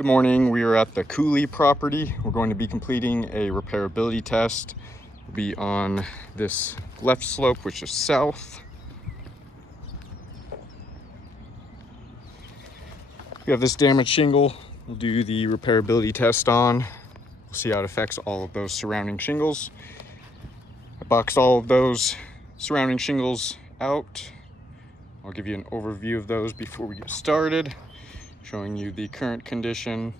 Good morning. We are at the Cooley property. We're going to be completing a repairability test. We'll be on this left slope, which is south. We have this damaged shingle. We'll do the repairability test on. We'll see how it affects all of those surrounding shingles. I boxed all of those surrounding shingles out. I'll give you an overview of those before we get started, showing you the current condition.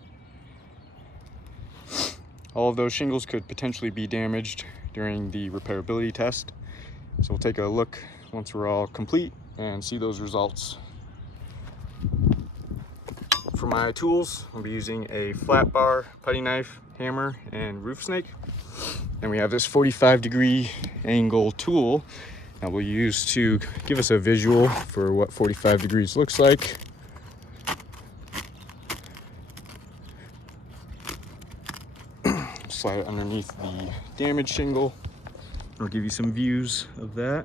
All of those shingles could potentially be damaged during the repairability test. So we'll take a look once we're all complete and see those results. For my tools, I'll be using a flat bar, putty knife, hammer, and roof snake. And we have this 45-degree angle tool that we'll use to give us a visual for what 45 degrees looks like. Slide it underneath the damaged shingle. I'll give you some views of that.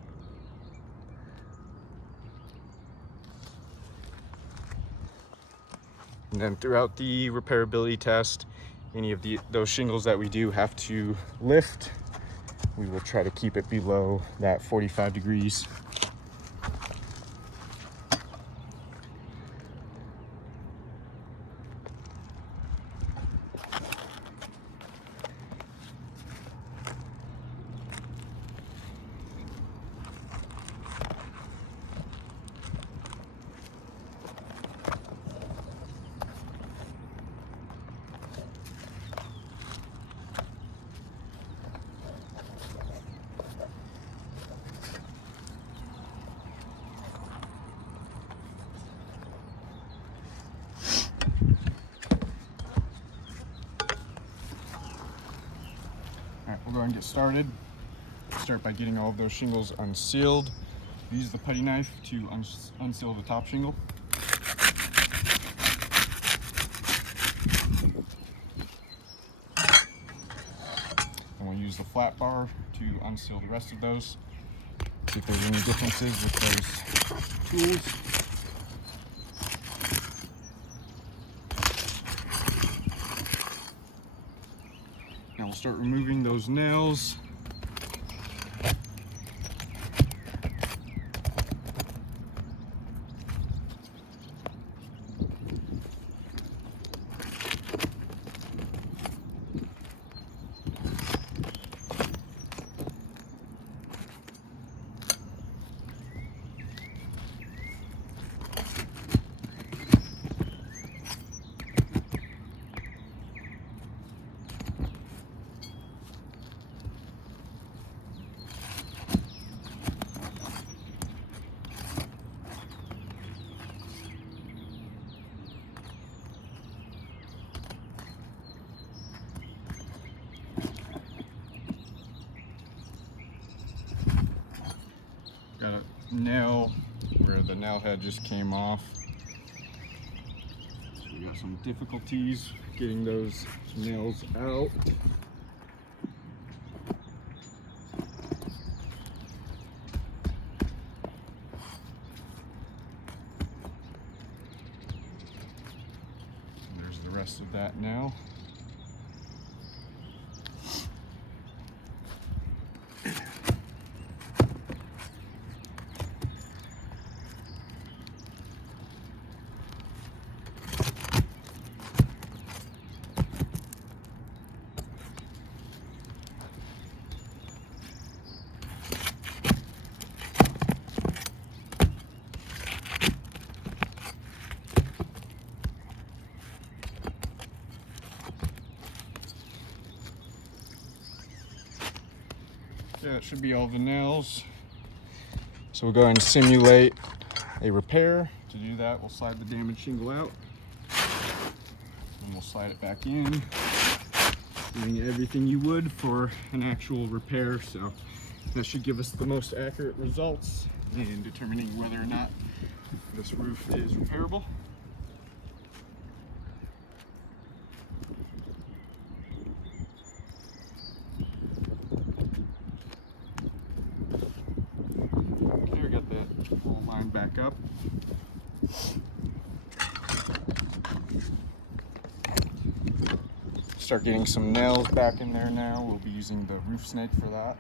And then throughout the repairability test, any of those shingles that we do have to lift, we will try to keep it below that 45 degrees. All right, we'll go ahead and get started. Start by getting all of those shingles unsealed. Use the putty knife to unseal the top shingle. And we'll use the flat bar to unseal the rest of those. See if there's any differences with those tools. Now we'll start removing those nails. Got a nail where the nail head just came off. So we got some difficulties getting those nails out. And there's the rest of that now. Yeah, that should be all the nails. So we'll go ahead and simulate a repair. To do that, we'll slide the damaged shingle out. And we'll slide it back in, doing everything you would for an actual repair. So that should give us the most accurate results in determining whether or not this roof is repairable. back up. start getting some nails back in there now. We'll be using the roof snake for that.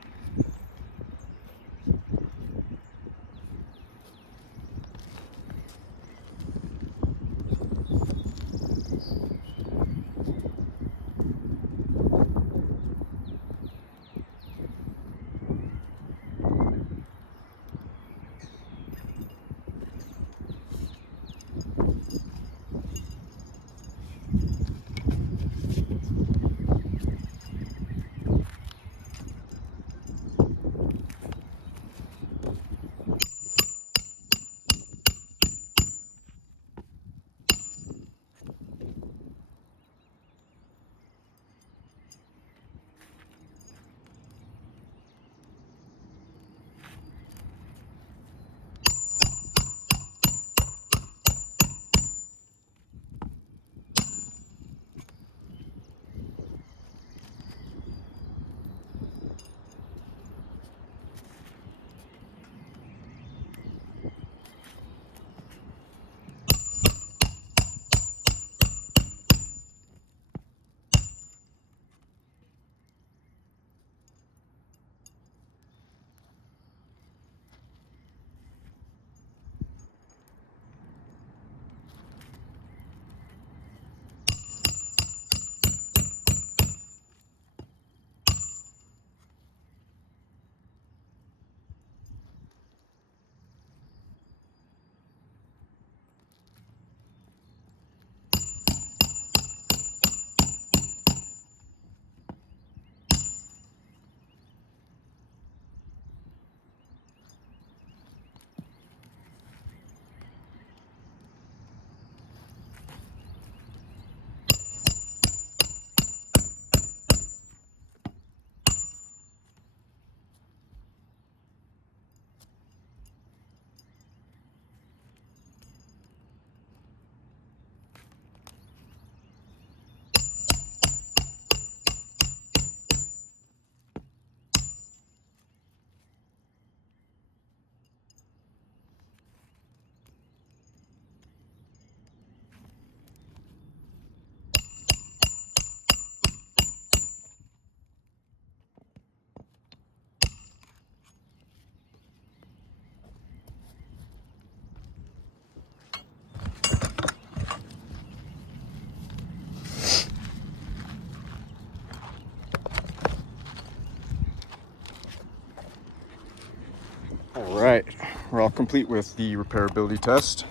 All right, we're all complete with the repairability test.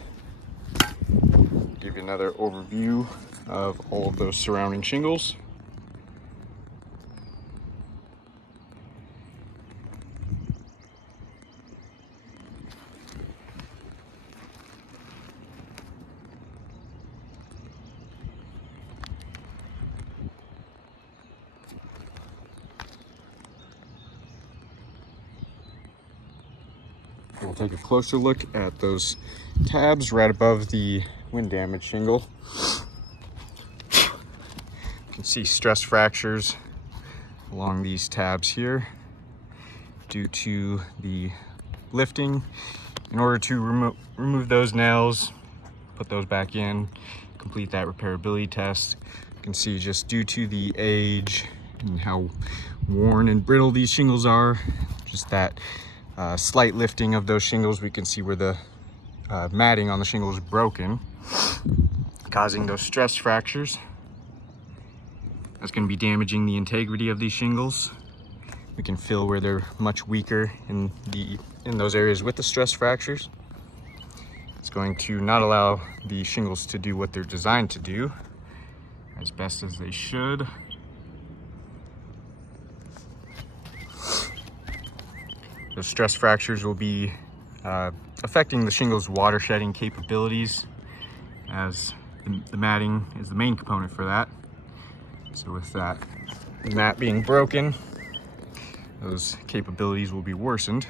Give you another overview of all of those surrounding shingles. We'll take a closer look at those tabs right above the wind damage shingle. You can see stress fractures along these tabs here due to the lifting. In order to remove those nails, put those back in, complete that repairability test, you can see just due to the age and how worn and brittle these shingles are, just that slight lifting of those shingles, we can see where the matting on the shingle is broken, causing those stress fractures. That's going to be damaging the integrity of these shingles. We can feel where they're much weaker in those areas with the stress fractures. It's going to not allow the shingles to do what they're designed to do as best as they should. Those stress fractures will be affecting the shingle's water shedding capabilities, as the matting is the main component for that. So with that mat being broken, those capabilities will be worsened.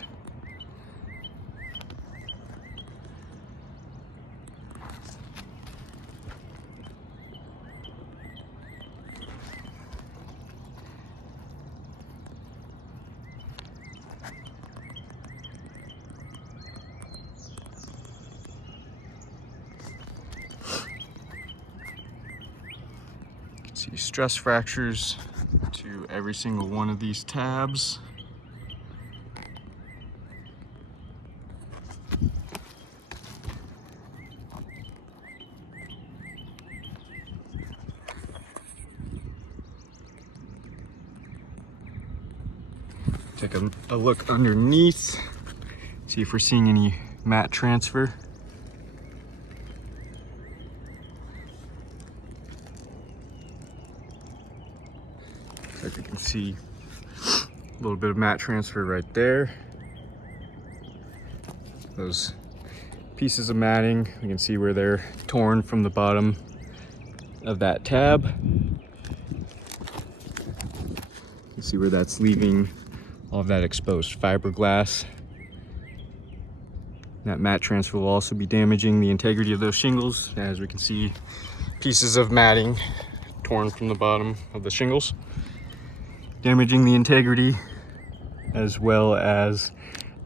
See stress fractures to every single one of these tabs. Take a look underneath, see if we're seeing any mat transfer. Like you can see a little bit of mat transfer right there. Those pieces of matting, you can see where they're torn from the bottom of that tab. You see where that's leaving all of that exposed fiberglass. That mat transfer will also be damaging the integrity of those shingles, as we can see pieces of matting torn from the bottom of the shingles, damaging the integrity, as well as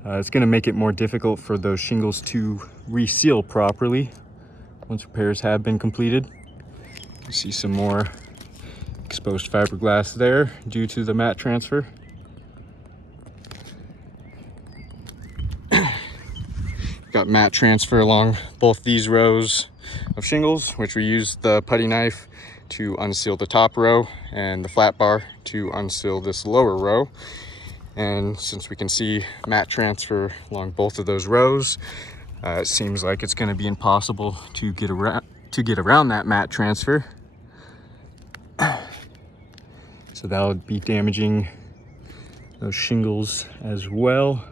it's going to make it more difficult for those shingles to reseal properly once repairs have been completed. You see some more exposed fiberglass there due to the mat transfer. Got mat transfer along both these rows of shingles, which we used the putty knife to unseal the top row and the flat bar to unseal this lower row. And since we can see mat transfer along both of those rows, it seems like it's going to be impossible to get around that mat transfer. So that would be damaging those shingles as well.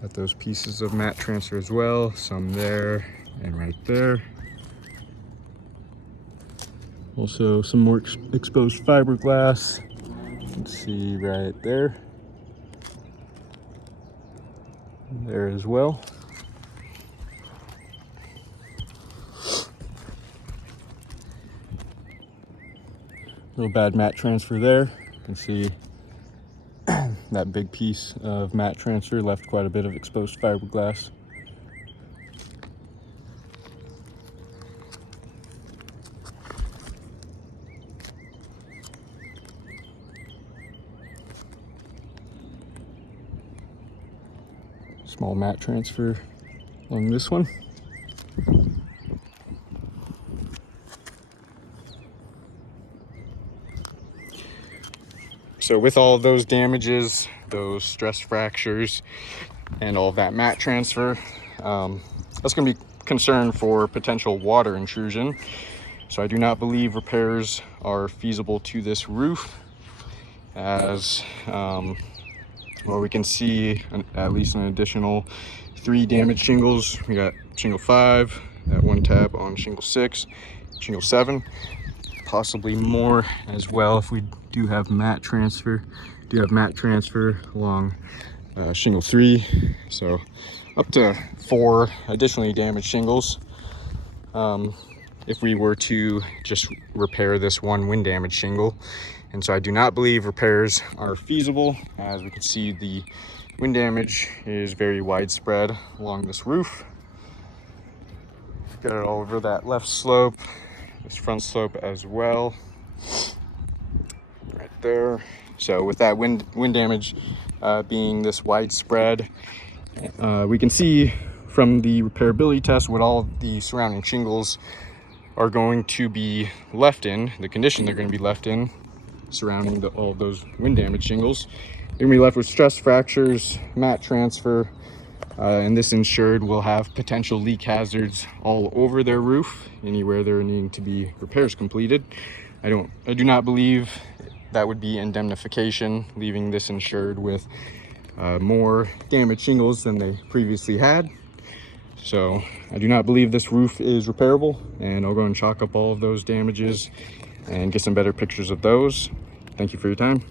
Got those pieces of mat transfer as well, some there and right there. Also some more exposed fiberglass. You can see right there. There as well. Little bad mat transfer there. You can see that big piece of mat transfer left quite a bit of exposed fiberglass. Small mat transfer on this one. So with all of those damages, those stress fractures, and all of that mat transfer, that's going to be concern for potential water intrusion. So I do not believe repairs are feasible to this roof, as well, we can see at least an additional 3 damaged shingles. We got shingle 5, that one tab on shingle 6, shingle 7, possibly more as well if we do have mat transfer. Along shingle 3, so up to 4 additionally damaged shingles if we were to just repair this one wind damage shingle. And so I do not believe repairs are feasible, as we can see the wind damage is very widespread along this roof. Got it all over that left slope, this front slope as well, right there. So with that wind damage being this widespread, we can see from the repairability test what all of the surrounding shingles are going to be left in, the condition they're going to be left in surrounding all of those wind damage shingles. They're going to be left with stress fractures, mat transfer, and this insured will have potential leak hazards all over their roof, anywhere there needing to be repairs completed. I do not believe that would be indemnification, leaving this insured with more damaged shingles than they previously had. So I do not believe this roof is repairable, and I'll go and chalk up all of those damages and get some better pictures of those. Thank you for your time.